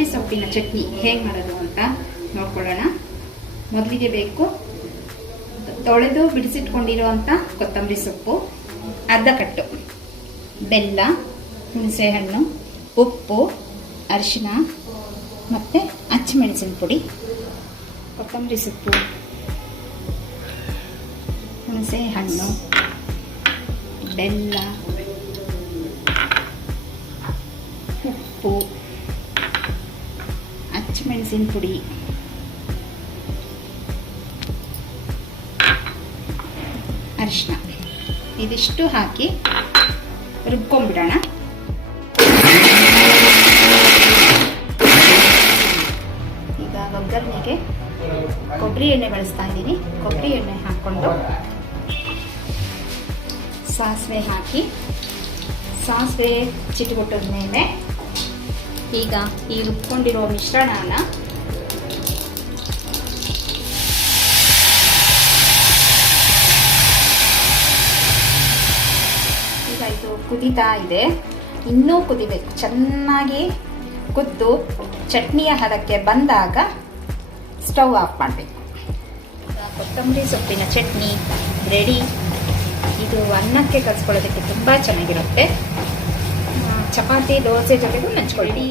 ಕೊತ್ತಂಬರಿ ಸೊಪ್ಪಿನ ಚಟ್ನಿ ಹೇಗೆ ಮಾಡೋದು ಅಂತ ನೋಡ್ಕೊಳ್ಳೋಣ. ಮೊದಲಿಗೆ ಬೇಕು ತೊಳೆದು ಬಿಡಿಸಿಟ್ಕೊಂಡಿರುವಂಥ ಕೊತ್ತಂಬರಿ ಸೊಪ್ಪು, ಅರ್ಧ ಕಟ್ಟು ಬೆಲ್ಲ, ಹುಣಸೆಹಣ್ಣು, ಉಪ್ಪು, ಅರಿಶಿನ ಮತ್ತು ಹಸಿಮೆಣಸಿನ ಪುಡಿ. ಕೊತ್ತಂಬರಿ ಸೊಪ್ಪು, ಹುಣಸೆಹಣ್ಣು, ಬೆಲ್ಲ, ಉಪ್ಪು, ಹಸಿಮೆಣಸಿನ ಪುಡಿ, ಅರಿಶಿನ ಇದಿಷ್ಟು ಹಾಕಿ ರುಬ್ಕೊಂಡ್ಬಿಡೋಣ. ಈಗ ಒಗ್ಗರಣೆಗೆ ಕೊಬ್ಬರಿ ಎಣ್ಣೆ ಬಳಸ್ತಾ ಇದ್ದೀನಿ. ಕೊಬ್ಬರಿ ಎಣ್ಣೆ ಹಾಕ್ಕೊಂಡು ಸಾಸಿವೆ ಹಾಕಿ, ಸಾಸಿವೆ ಚಿಟುಗುಟ್ಟದ ಮೇಲೆ ಈಗ ಈ ರುಬ್ಕೊಂಡಿರೋ ಮಿಶ್ರಣನ ಈಗ ಇದು ಕುದೀತಾ ಇದೆ. ಇನ್ನೂ ಕುದಿಬೇಕು, ಚೆನ್ನಾಗಿ ಕುದ್ದು ಚಟ್ನಿಯ ಹದಕ್ಕೆ ಬಂದಾಗ ಸ್ಟವ್ ಆಫ್ ಮಾಡಬೇಕು. ಕೊತ್ತಂಬರಿ ಸೊಪ್ಪಿನ ಚಟ್ನಿ ರೆಡಿ. ಇದು ಅನ್ನಕ್ಕೆ ಕಲಿಸ್ಕೊಳ್ಳೋದಕ್ಕೆ ತುಂಬ ಚೆನ್ನಾಗಿರುತ್ತೆ. ಚಪಾತಿ, ದೋಸೆ ಜೊತೆಗೂ ನೆಂಚ್ಕೊಳ್ಳಿ.